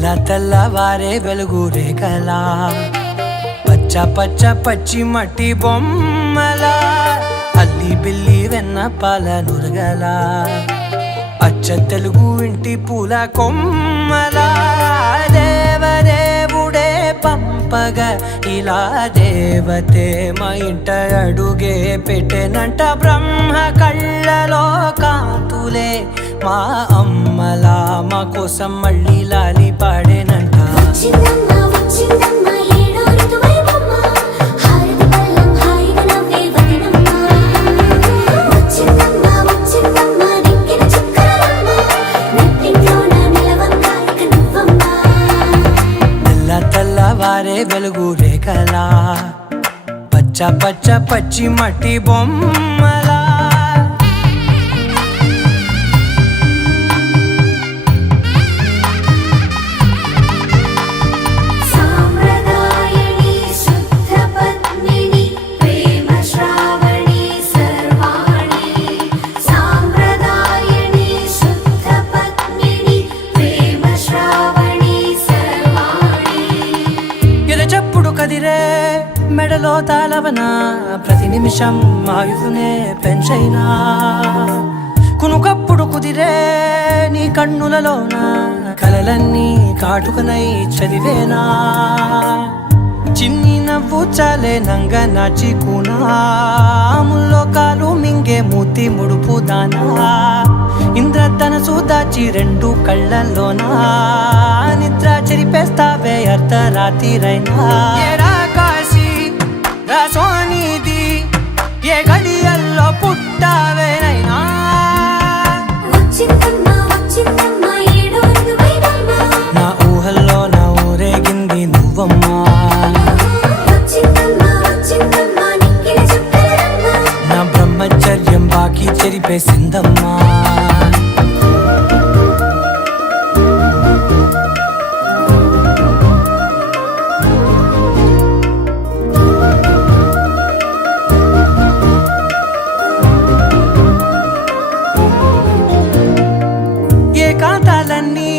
తెల్లవారే వెలుగు రేఖలా పచ్చ పచ్చ పచ్చి మట్టి బొమ్మలా అల్లి బిల్లి వెన్న పాల నురగలా అచ్చ తెలుగు ఇంటి పూల కొమ్మలా దేవదేవుడే పంపగా ఇలా దేవతే మా ఇంట అడుగే పెట్టెనంట బ్రహ్మ కళ్ళలో కాంతులే మా అమ్మలా మా కోసం మళ్ళీ లాలి పాడేనంట. తెల్లవారే వెలుగు రేఖలా పచ్చ పచ్చ పచ్చి మట్టి బొమ్మలా కదిరే మెడలో తాళవన ప్రతి నిమిషం ఆయుధునే పెంచైనా కునుకప్పుడు కుదిరే నీ కన్నులలోన కలలన్నీ కాటుకనై చదివేనా చిన్ని నవ్వు చాలే నంగ నాచి కూనాముల్లో కాలు మింగే మూతి ముడుపు దానా ఇంద్రధనసు దాచి రెండు కళ్ళల్లోనా నిద్ర చెరిపేస్తావే అర్ధరాత్రిరైనా కాశీ రాసోనిది ఏ గడియల్లో పుట్టావేనైనా నా ఊహల్లో నా ఊరేగింది నువ్వమ్మా నా బ్రహ్మచర్యం బాకీ చెరిపేసిందమ్మా. ఏకాంతాలన్నీ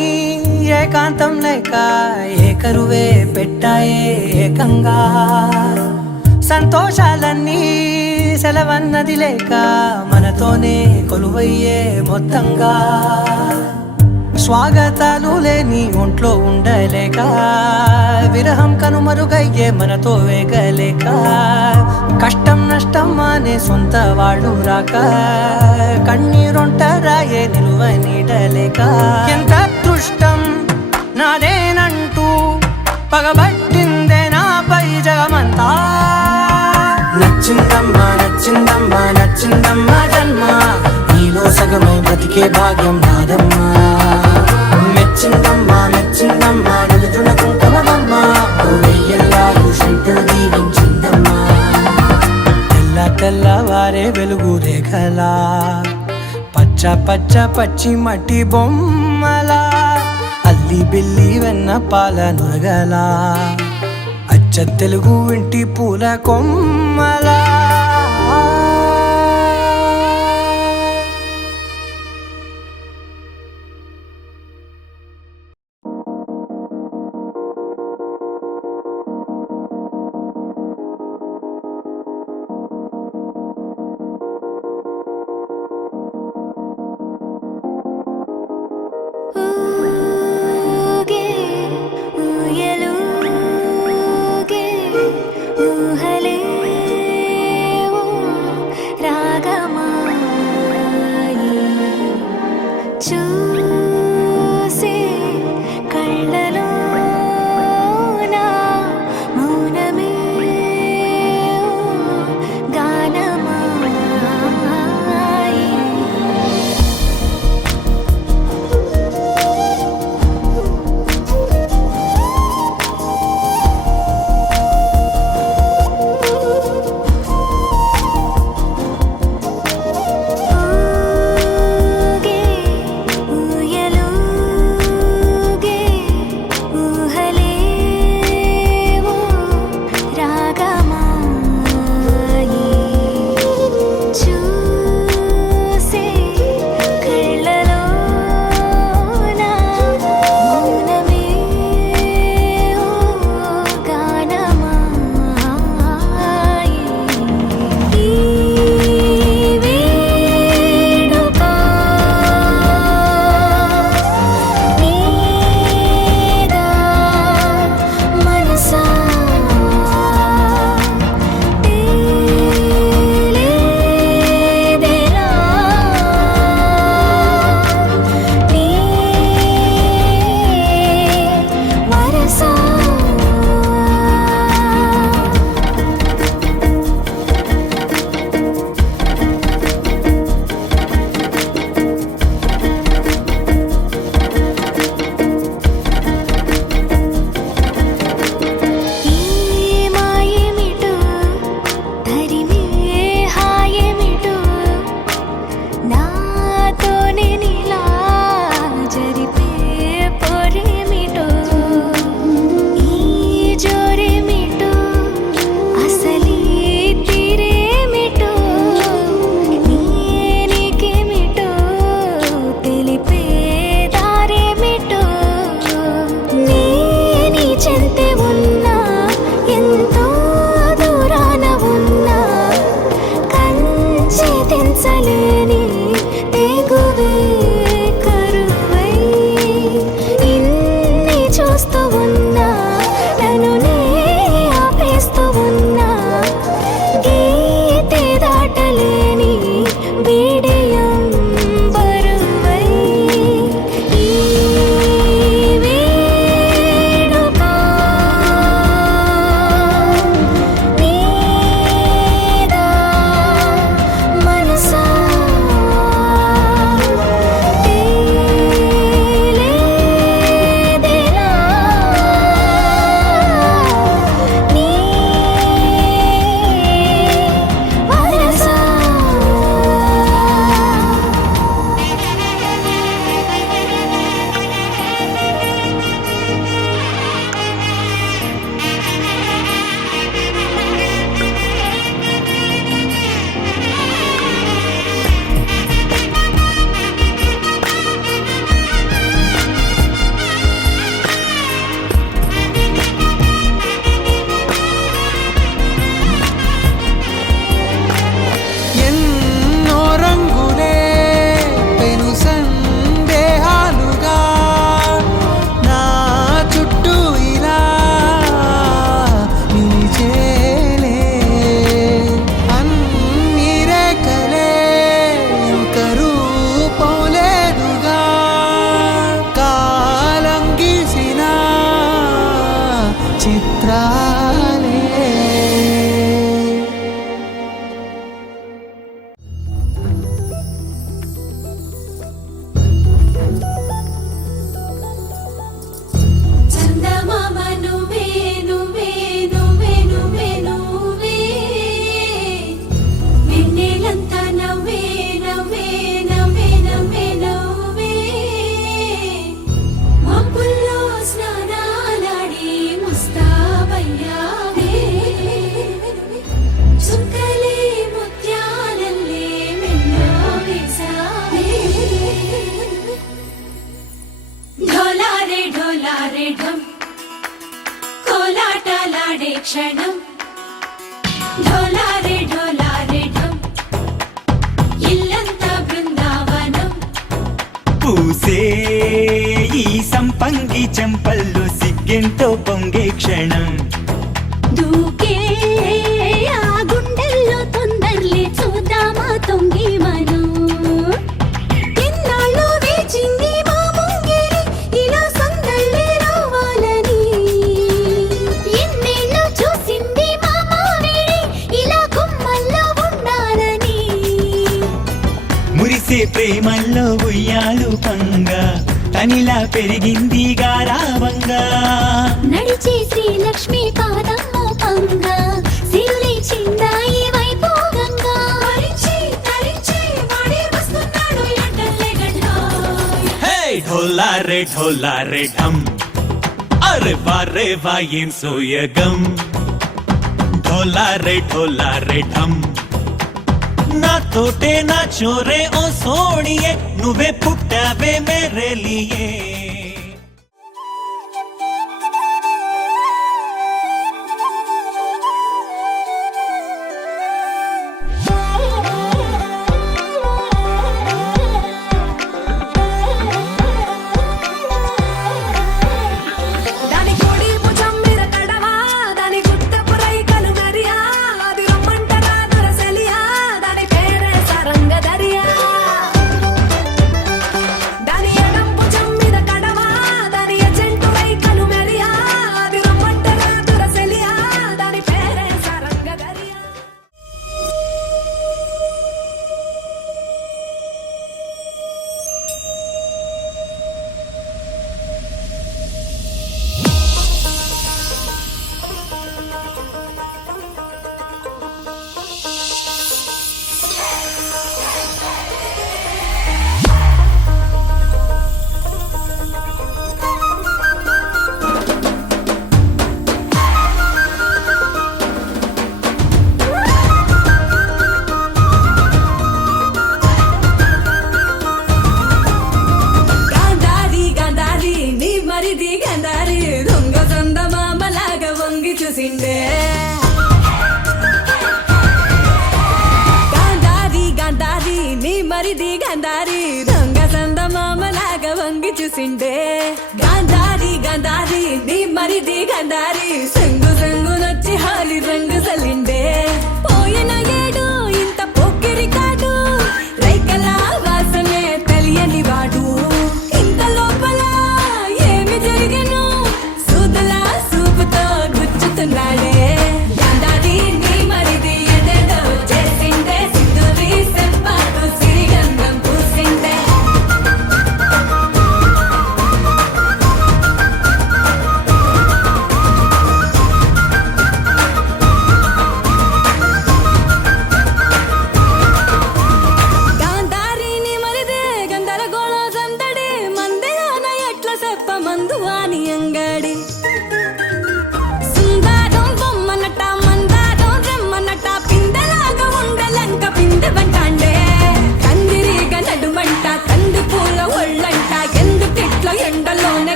ఏకాంతం లేక ఏకరువే పెట్టాయే ఏకంగా సంతోషాలన్నీ సెలవన్నది లేక మనతోనే కొలువయ్యే మొత్తంగా స్వాగతాలు లేని ఒంట్లో ఉండలేక విరహం కనుమరుగయ్యే మనతో వేగలేక కష్టం నష్టం అనే సొంత వాళ్ళు రాక కన్నీరొంటరాయే నిలువ నీడలేక ఎంత అదృష్టం నాదేనంటూ పగబట్టిందే నాపై జగమంతా. నచ్చిందమ్మా నచ్చిందమ్మా నచ్చిందమ్మా జన్మ నీలో సగమై బతికే భాగ్యం నాదమ్మా మెచ్చిందమ్మా మెచ్చిందమ్మా నిలుచున కుంకుమమ్మా వెయ్యల్లాగు శంకులు దీవించిందమ్మా. తెల్లవారే వెలుగు రేఖలా పచ్చ పచ్చ పచ్చి మట్టి బొమ్మలా అల్లి బిల్లి వెన్న పాల నురగలా అచ్చ తెలుగు ఇంటి పూల కొమ్మలా. ఊహలే చెంపల్లో సిగ్గెంతో పొంగే క్షణం దూకే ఆ గుండెల్లో తొందరలే చూద్దామా తొంగి మనం ఎన్నాళ్ళు వేచింది మా ముంగిరి ఇలా సందళ్ళే రావాలని ఎన్నేళ్ళు చూసింది మా మావిడి ఇలా గుమ్మల్లో ఉండాలని మురిసే ప్రేమల్లో ఉయ్యాలు పంగా తనిలా పెరిగింది గారావంగా నడిచే శ్రీలక్ష్మి పాదమ్మో పంగా సిరులే చిందాయి వైభోగంగా వస్తున్నాడు హే ఢోలా రే ఢమ్ అరే వా ఏం సోయగం ఢోలా రే ఢమ్ నా తోటే నా చోరే ఓ సోణియే నువ్వే పుట్టావే మేరే లియే దాని కోడి భుజం మీద కడవా దాని గుత్తపు రైకలు మరియా అది రమ్మంటరా దొరసలియా దాని పేరే సరంగ దరియా దాని ఎడం భుజం మీద కడవా దాని ఎజెంటు రైకలు మరియా అది రమ్మంటరా దొరసలియా దాని పేరే సరంగ దరియా గాంధారి గాంధారి నీ మరిది గాంధారి దొంగ చందమామలాగా వంగి చూసిండే గాంధారి గాంధారి నీ మరిది గాంధారి దొంగ చందమామలాగా వంగి చూసిండే గాంధారి గాంధారి నీ మరిది గాంధారి సంగు సంగు నచ్చి హాలి రంగు సలిండే పోయిన ఏడు ఇంత పొక్కిరి కాడు రైకల వాసనే తెలియని వాడు ఇంత లోపల ఏమి జరిగెను సూదులా సూపుతో గుచ్చుతున్నాడే గాంధారి నీ మరిది ఎదేదో చేసిండే సిద్ధురి సెంపాటు సిరిగంధం పూసిండే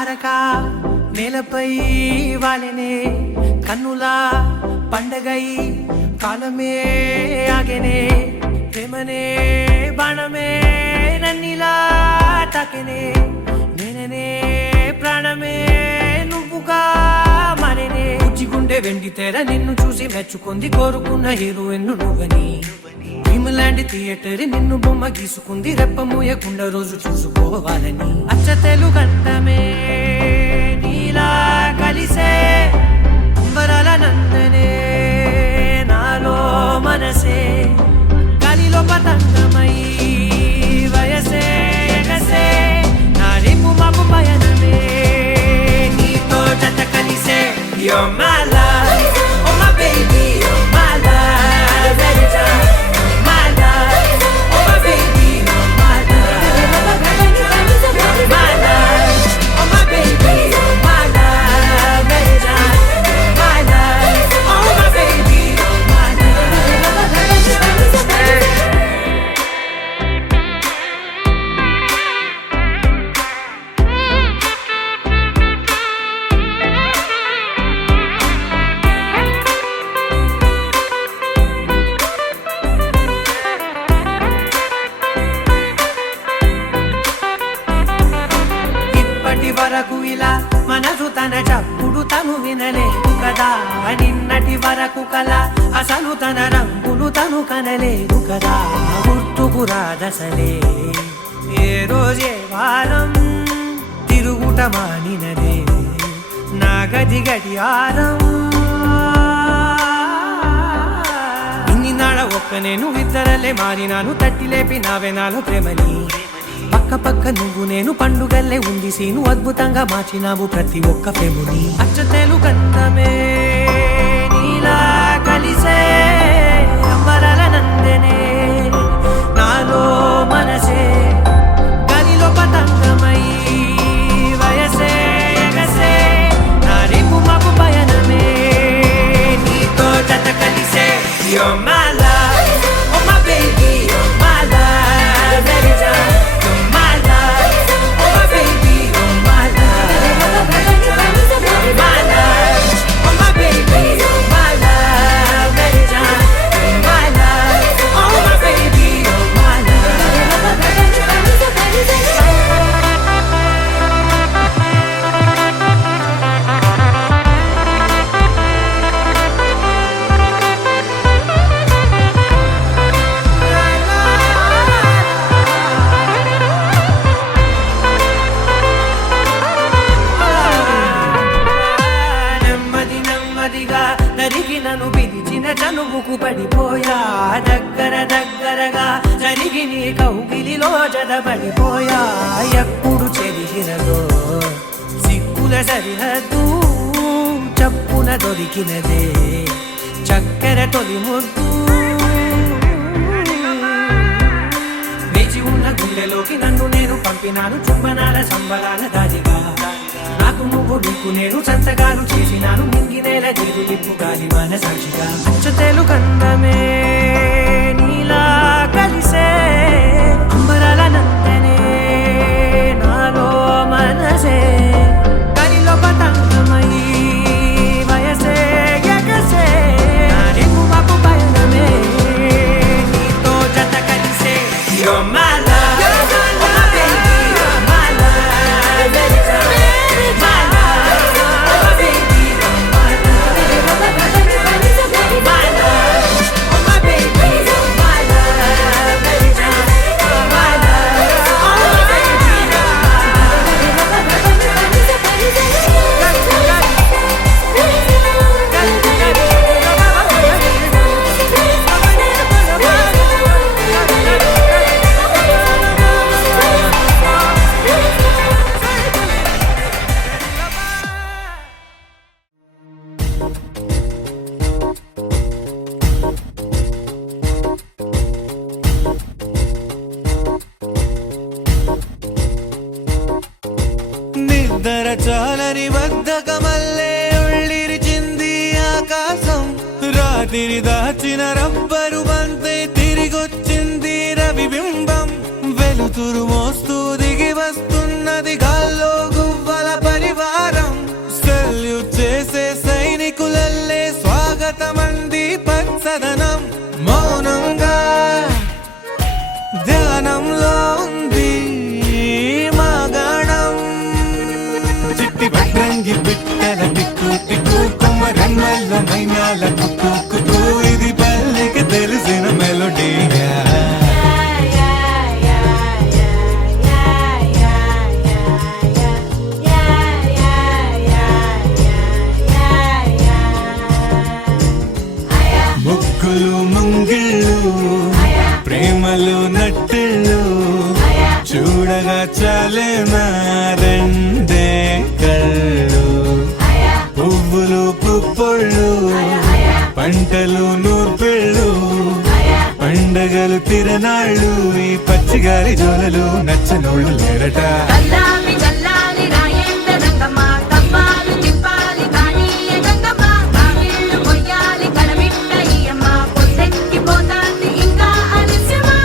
తారక నేలపై వాలెనే కన్నులా పండగై కాలమే ఆగెనే ప్రేమనే బాణమే నన్నిలా తాకెనే నేననే ప్రాణమే నువ్వుగా మారేనే గుండె వెండి తెర నిన్ను చూసి మెచ్చుకుంది కోరుకున్న హీరోయిన్ నువ్వని భీమలాంటి థియేటర్ నిన్ను బొమ్మ గీసుకుంది రెప్ప మూయకుండా రోజు చూసుకోవాలని అచ్చ తెలుగంటమే నీలా కలిసే అంబరాల నందనే నాలో మనసే గాలిలో పతంగమై వయసే ఎగసే నా రేపు మాపు పయనమే నీతో జత కలిసే You're my love, oh my baby, you're my love, every time. You're my love, oh my baby, you're my love. You're my love, oh my baby, you're my love, every time. You're my love, oh my baby, you're my ఇప్పటి వరకు ఇలా మనసు తన చప్పుడు తను వినలేదు కదా నిన్నటి వరకు కల అసలు తన రంగులు తను కనలేదు కదా గుర్తుకు రాదసలే ఏ రోజే వారం తిరుగుట మానినదే నా గది గడియారం ఇన్ని నాడ ఒక్క నేను ఇద్దరలే మారినాను తట్టి లేపి నావే నాలో ప్రేమని పక్క పక్క నువ్వు నేను పండుగల్లే ఉంది సీను అద్భుతంగా మార్చినావు ప్రతి ఒక్క ప్రేముని అచ్చతేలు కందమే నీలా కలిసే అంబరాల నందనే నాలో మనసే గాలిలో పతంగమై వయసే ఎగసే నా రేపు మాపు పయనమే నీతో జత కలిసే You're my love, oh my baby, you're my love, every time. You're my love, oh my baby, you're my love. You're my love, oh my baby, you're my love, every time. You're my love, oh my baby, you're my నెమ్మది నెమ్మదిగా నరిగి నన్ను పిలిచిన చనువుకు పడిపోయా దగ్గర దగ్గరగా జరిగి నీ కౌగిలిలో జడబడిపోయా ఎప్పుడు చెరిగినదో సిక్కుల సరిహద్దు చప్పున దొరికినదే చక్కెర తొలి ముద్దు వేచి ఉన్న గుండెలోకి నన్ను నేను పంపినాను చుంబనాల సంబరాల దారిగా నాకు నువ్వు నీకు నేను సంతకాలు చేసినాను మింగినేల దిగులిప్పు గాలి మన సాక్షిగా అచ్చతేలు కందమే నీలా కలిసే అంబరాల నందనే నాలో మనసే గాలిలో పతంగమై వయసే ఎగసే నా రేపు మాపు పయనమే నీతో జత కలిసే You're my love, oh my baby, you're my love, every time. You're my love, oh my baby, you're my love. You're my love, oh my baby, you're my love, every time. You're my love, oh my baby, you're my నిద్ర చాలని బద్ధకమల్లే ఉళ్ళిరిచింది ఆకాశం రాత్రి దాచిన rubber బంతే తిరిగొచ్చింది రవిబింబం వెలుతురు మోస్తూ దిగి వస్తున్నది గాల్లో గువ్వలపై రేగి బిట్టల టిక్కు టిక్కు కొమ్మరెమ్మల మైనాల కుక్కు కుక్కు ఇది పల్లెకి తెలిసిన మెలోడీగా ముగ్గులు ముంగిళ్ళు ప్రేమలు నట్టిళ్ళు చూడగా చాలే నా రెండే కళ్ళు పువ్వులు పుప్పొళ్ళు పంటలు నూర్పిళ్ళు పండగలు తిరనాళ్ళు ఈ పచ్చిగారి జోలలు నచ్చనోళ్ళు లేరట చల్లాలి చల్లాలి రాయేంద్ర రంగమ్మ తప్పాలు తిప్పాలి కానీయ గంగమ్మ కావిళ్ళు కొయ్యాలి కడమిట్ట ఈయమ్మ పొద్దెక్కి పోతాంది ఇంకా అలస్యమా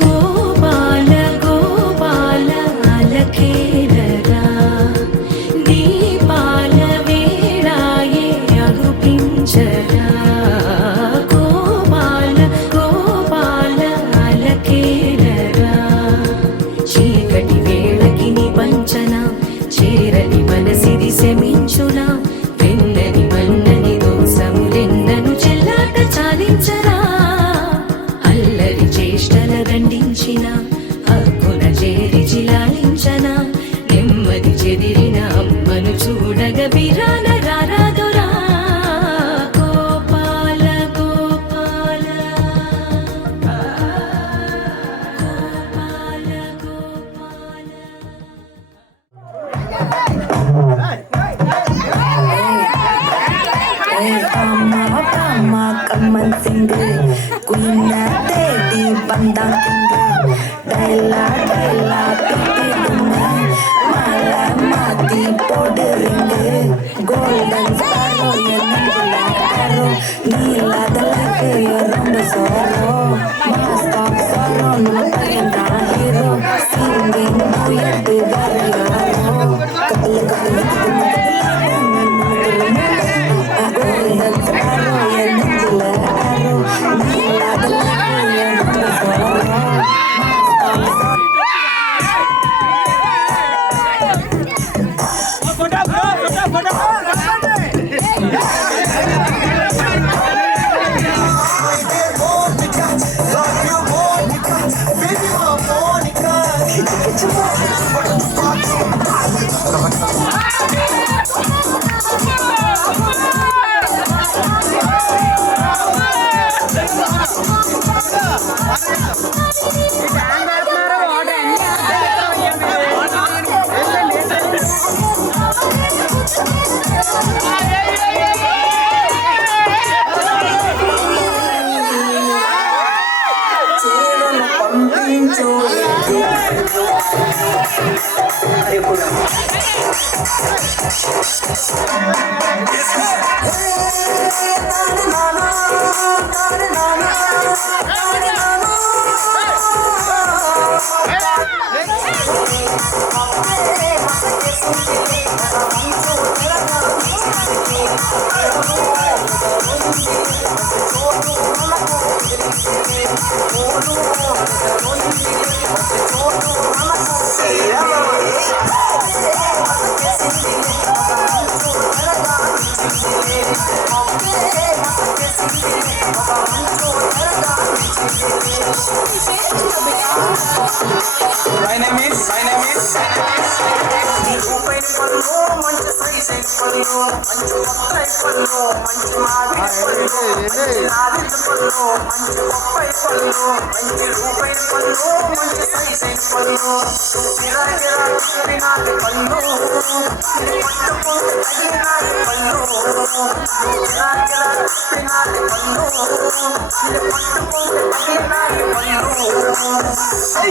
గోపాల గోపాల అలకేలరా దీపాల వేళాయే అగుపించరా గోపాల గోపాల అలకేలరా చీకటి వేళకి నీ పంచన చేరని మనసిది శమించునా వెన్నని మన్నని దోసములెన్నను చెల్లాట చాలించరా అల్లరి చేష్టల దండించిన హక్కున చేరి చిలాలించన నెమ్మది చెదిరిన అమ్మను చూడగ బిరాన రారాదురా Gopala Gopala Gopala Gopala Come and sing Queen Daddy Banda King Della Della Pitti Dunga Mala Mati Podi Ring Golden Sparrow Nila Arrow Nila Dalake Romba Sorrow Mask of Sorrow No Payanda Hero Singing Buyat Gargaro Kapil Kapil Golden Sparrow Nila Arrow Nila Dalake Romba Sorrow Hey,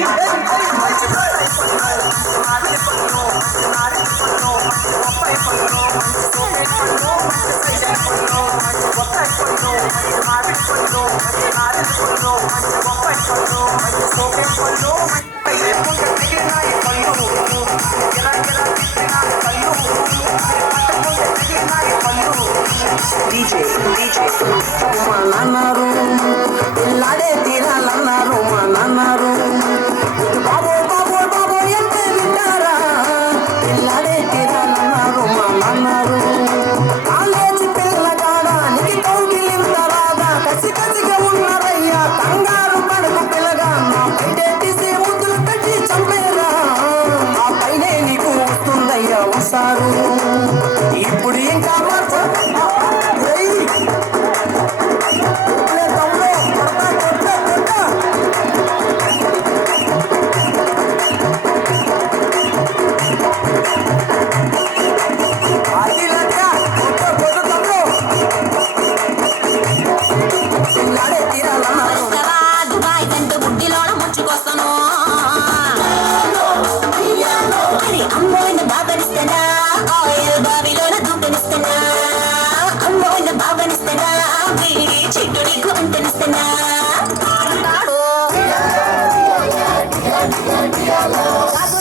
మా నాన్నారు పిల్లాడే తీరాలన్నారు మా నాన్నారు బాబో బాబో బాబో ఎంత వింటారా పిల్లాడే తీరాలన్నారు మా నాన్నారు college పిల్లగాడానికి కౌగిలింతరాగా కసి కసిగా ఉన్నారయ్యా కంగారు పడకు పిల్లగా నా పైటేసి ముద్దులు పెట్టి చంపేరా ఆ పైనే నీకు వస్తుందయ్యా వస్తారు ఇప్పుడు ఇంకా దుబాయ్ కంటూ బుడ్డిలోన ముంచుకొస్తాను అమ్మోయిన బాబనిస్తానా ఆయిల్ బావిలోన దూకనిస్తానా అమ్మోయిన బాబనిస్తానా వీడి చెట్టు నీకు అంటనిస్తానా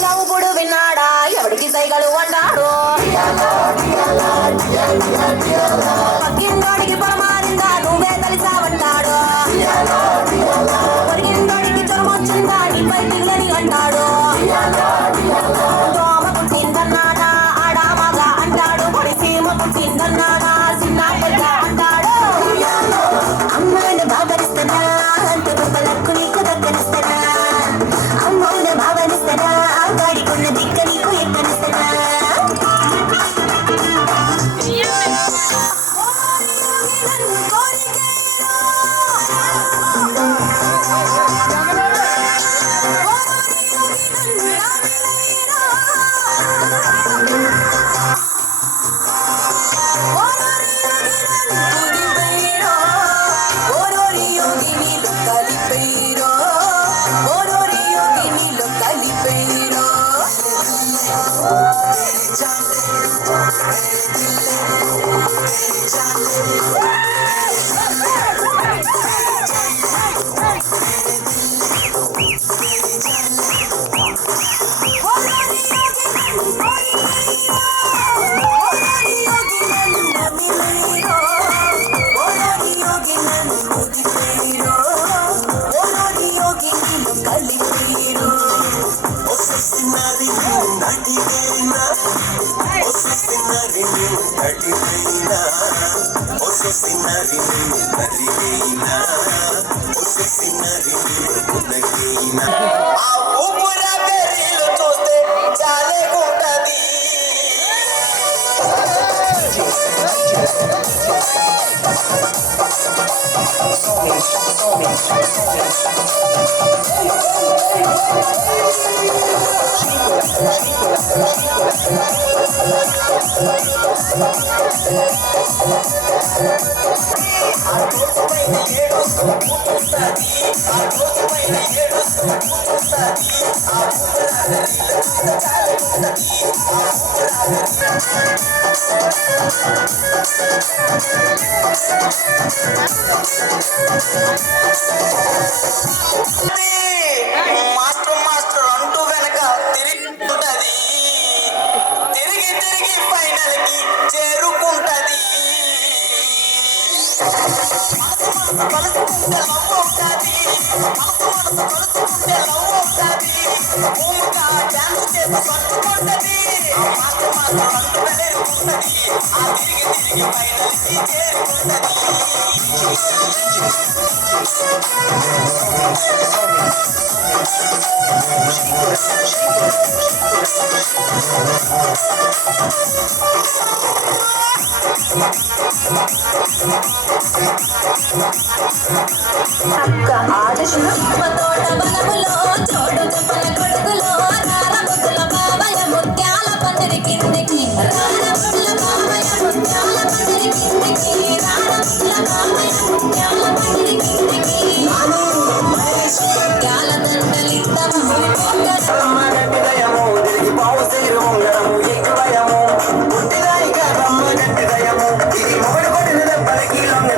నవ్వుడు విన్నాడా ఎవడికి సైగలు అన్నాడు పక్కిందోడికి పొలమారిందా నువ్వే తలిసావంటాడు పొరిగిందోడికి జ్వరం వచ్చిందా నీపై పిల్లని అంటాడు దోమ పుట్టిందన్నానా ఆడామగా అంటాడు పొడి సీమ పుట్టిందన్నానా చిన్న పెద్ద అంటాడు అమ్మాయిని బాబరిస్తానా అంత గొప్పలకు నీకు దగ్గరిస్తానా అమ్మాయిని బాబరిస్తానా వాడికున్న దిక్క నీకు ఎక్కనిస్తానా చూస్తే చాలే ఉంటది మాస్టర్ మాస్టర్ అంటూ వెనక తిరుగుతుంటది తిరిగి తిరిగి ఫైనల్ కి చేరుకుంటది కలుసుకుంటే లవ్ అవుతుంది మనసు కలుసుకుంటే లవ్ అవుతుంది భూమిగా డాన్స్ చేసి పట్టుకుంటది మాస్టర్ మాస్టర్ అంటూ తిరుగుతుంటది ఆ తిరిగి తిరిగి ఫైనల్ కి చేరుకుంటది తోట బలములో చోటు చెప్పల కొడుకులో రారముద్దుల బాబయ ముత్యాల పందిరి కిందికి రారముద్దుల బాబయ ముత్యాల పందిరి కిందికి రారముద్దుల బాబయ ముత్యాల పందిరి కిందికి ముత్యాల దండలిద్దము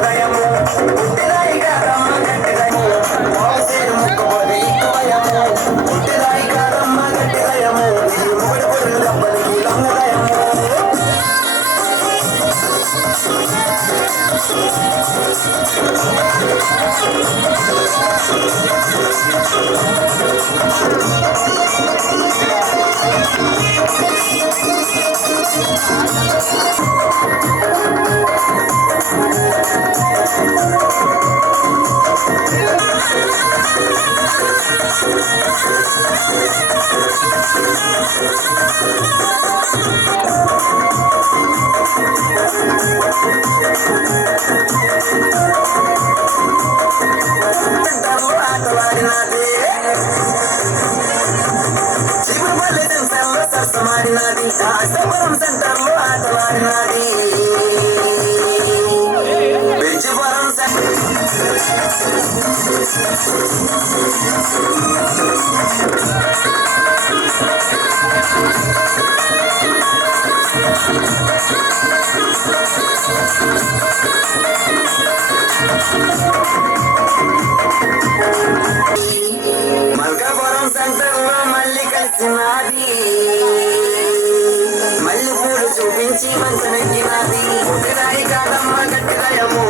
దయము సెంటర్లో ఆటలాడినది చిగురుమల్లి సెంటర్లో సరసమాడినది కాశపురం సెంటర్లో ఆటలాడినది విజయపురం మల్కాపురం సెంటర్లో మళ్ళీ కలిసినది మళ్ళీ పూలు చూపించి మంచమెక్కినది పుట్టినాయి కాదమ్మ గట్టిదయము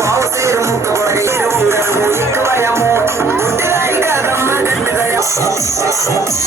బావు సేరు ముక్కబడి ఉంగరము ఎక్కువయము పుట్టినాయి కాదమ్మ గట్టిదయము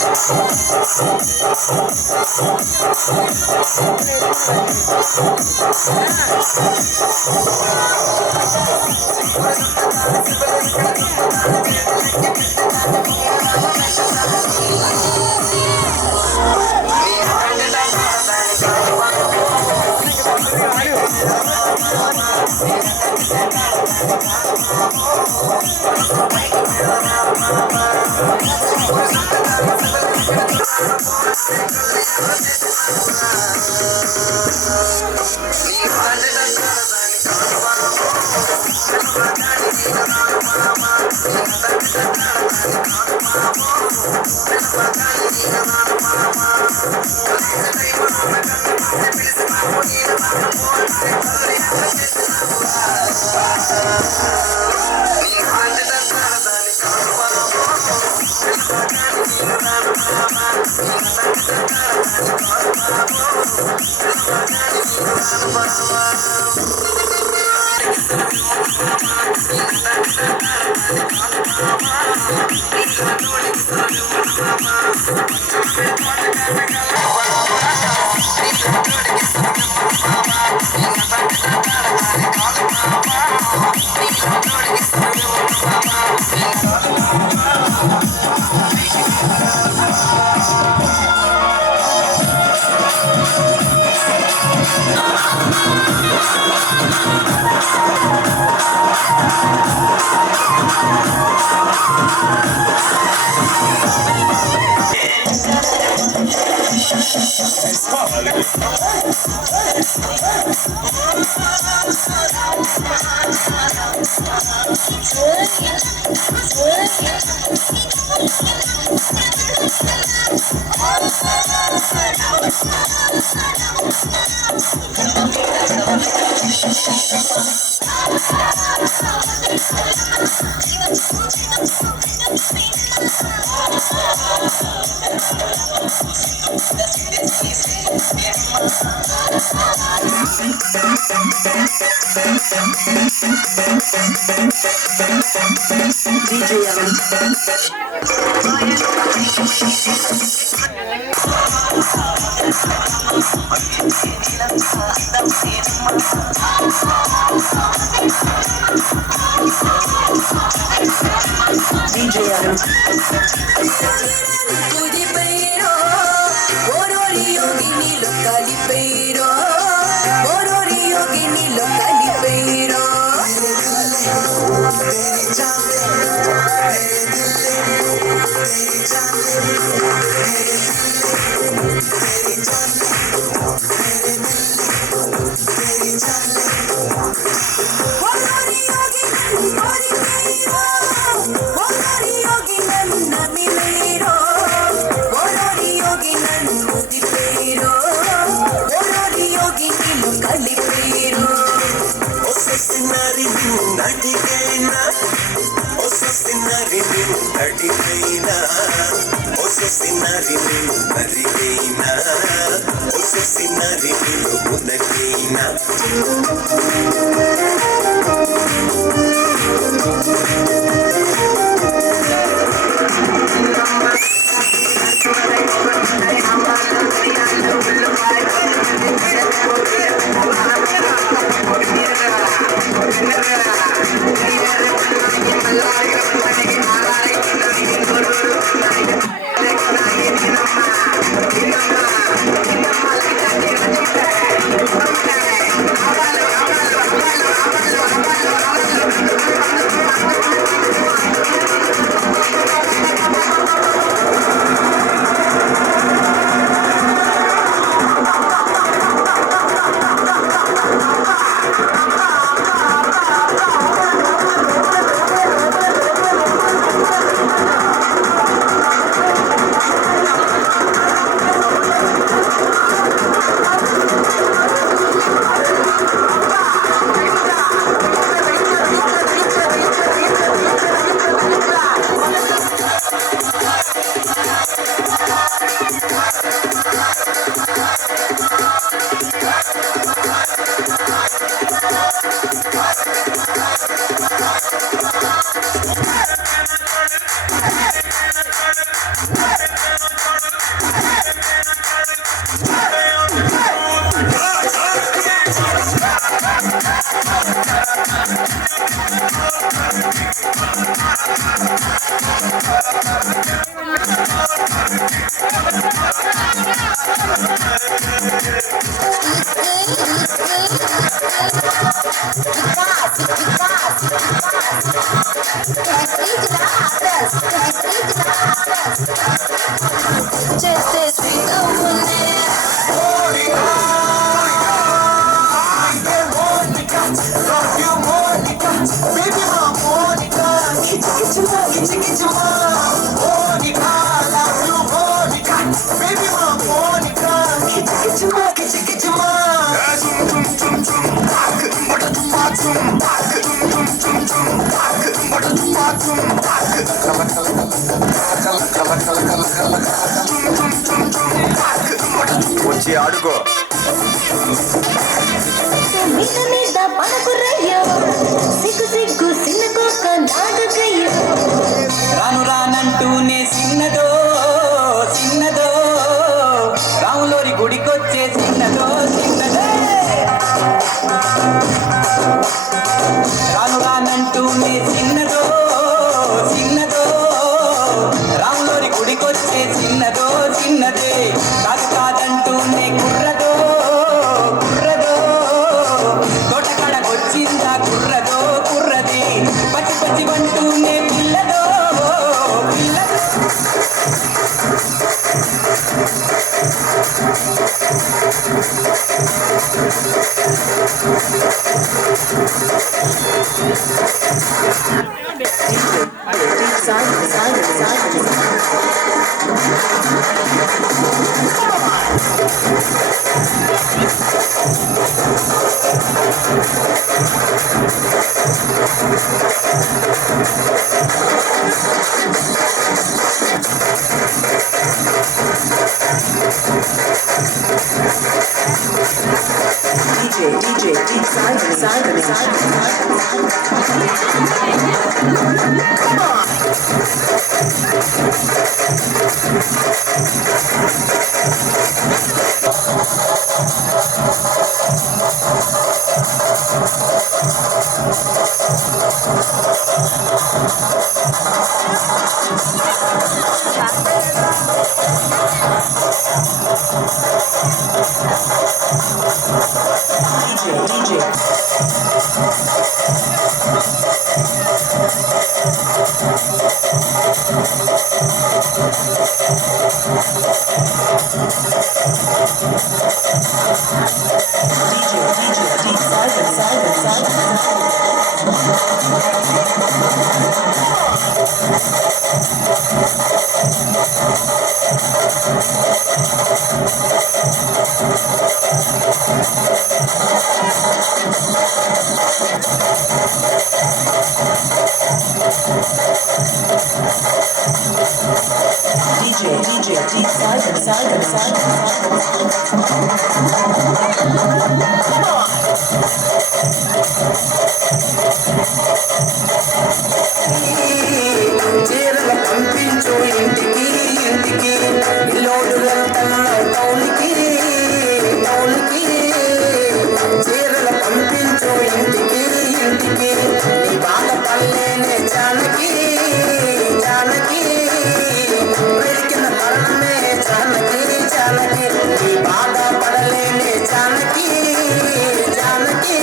చేస్తే స్వీట్ అవునే వచ్చి ఆడుకో మీద మీద పడకురయ్యో సిగ్గు సిగ్గు సిన్నకోక నాగకయ్యో రాను రానంటూనే చిన్నదో చిన్నదో రాములోరి గుడికొచ్చే చిన్నదో చిన్నదే రాను రానంటూనే చిన్నదో చిన్నదో రాములోరి గుడికొచ్చే చిన్నదో చిన్నదే కాదు కాదంటూనే కుర్రదో కుర్రదో తోటకాడకొచ్చిందా కుర్రదో కుర్రది పచ్చి పచ్చి వంటూనే పిల్లదో పిల్లదో చీరల పంపించు ఇంటికి ఇంటికి లోడు వెళ్తాను టౌన్కి టౌన్కి చీరల పంపించు ఇంటికి ఇంటికి నీ బాధ పల్లెనే జానకి జానకి వెలికిన మరణమే జానకి జానకి నీ బాధ పడలేనే జానకి జానకి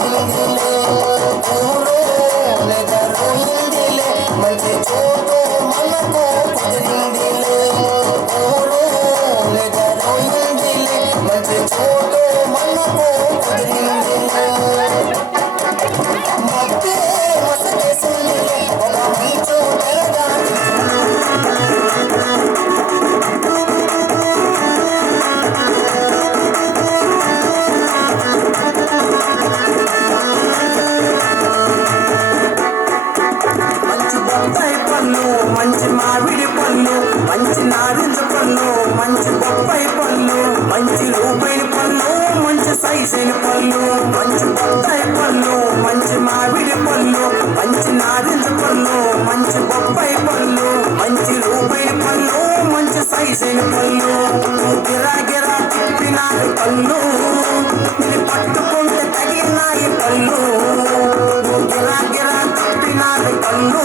కలిసిందిలే ఊరు నిద్రపోయిందిలే మంచి చోటు మనకు కుదిరిందిలే ఊరు నిద్రపోయిందిలే మంచి చోటు మనకు కుదిరిందిలే మబ్బే మసకేసిందిలే ఒక మంచు తెరగాలి మంచి బొప్పాయి పళ్ళు మంచి మామిడి పళ్ళు మంచి నారింజ పళ్ళు మంచి బొప్పాయి పళ్ళు మంచి రూపాయి పళ్ళు మంచి సైజైన పళ్ళు మంచి బొప్పాయి పళ్ళు మంచి మామిడి పళ్ళు మంచి నారింజ పళ్ళు మంచి బొప్పాయి పళ్ళు మంచి రూపాయి పళ్ళు మంచి సైజైన పళ్ళు గిరా గిరా తిప్పినాయి పళ్ళు ఇది పట్టుకుంటే తగిలినాయి పళ్ళు గిరా గిరా తిప్పినాయి పళ్ళు